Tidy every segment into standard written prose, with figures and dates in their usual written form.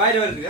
বাইরে বাইরে দিবি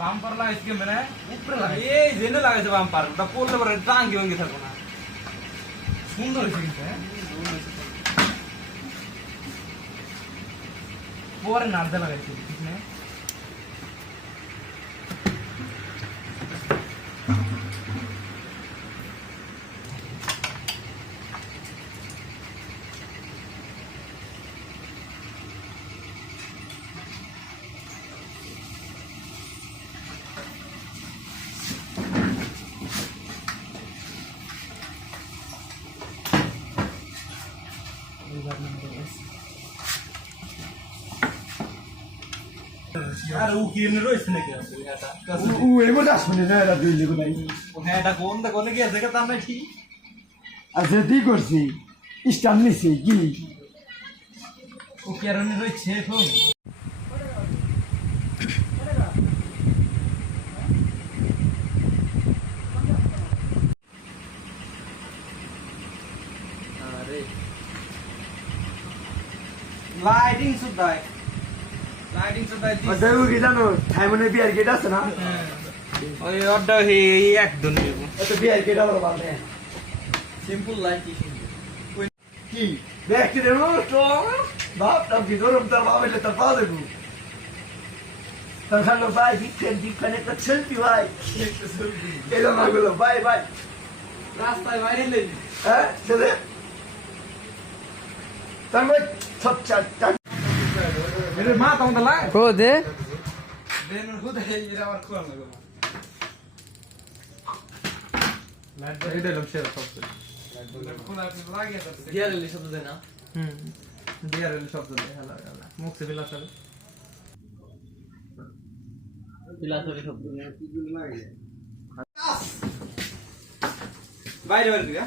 বাম্পার লাগাইছে কি মানে উপরে লাগাইছে এই জেনে লাগাইছে বাম্পার ওটা পড়লে পরে টাঙ্গি ভাঙ্গি থাকবো না সুন্দর হয়েছে কিন্তু পরে নাড়তে লাগাইছে ঠিক না আর ও কি এনে রইছে নাকি এটা ও এমন আসলে না এটা দুই লিখো নাই হ্যাঁ এটা কোন দা কোনে গিয়েছে কে তার নাই ঠিক আচ্ছা দি করছি স্টান নিছে কি ও কি আর এনে রইছে ফোন আরে লাইটিং সুদাই লাইটিং সুদাই দি ওটা ও কি জানো থাইমনে বিয়ার গেট আছে না ওই অর্ডা হে একদম নিব এটা বিয়ার গেট আবার বানায় সিম্পল লাইট কি দেখতে দেবো তো বাপ তা ভিতরে তার বাবালে তার পাওয়া দেবো তার খালো ভাই দিকখানে একটা সেলফি ভাই এলো না গেলো বাই বাই রাস্তায় বাইরে নেই হ্যাঁ ছেলে তার মানে সব চার मेरे माँ तो मतलब है को दे देन खुद है ये रावर कौन लगा लाइट तो इधर लमशे रखो लाइट खुद आपने लगा गया तो दिया ले शब्द देना दिया रे शब्द दे हला हला मुख से बिला चल शब्द বাইরে বাইরে দিবা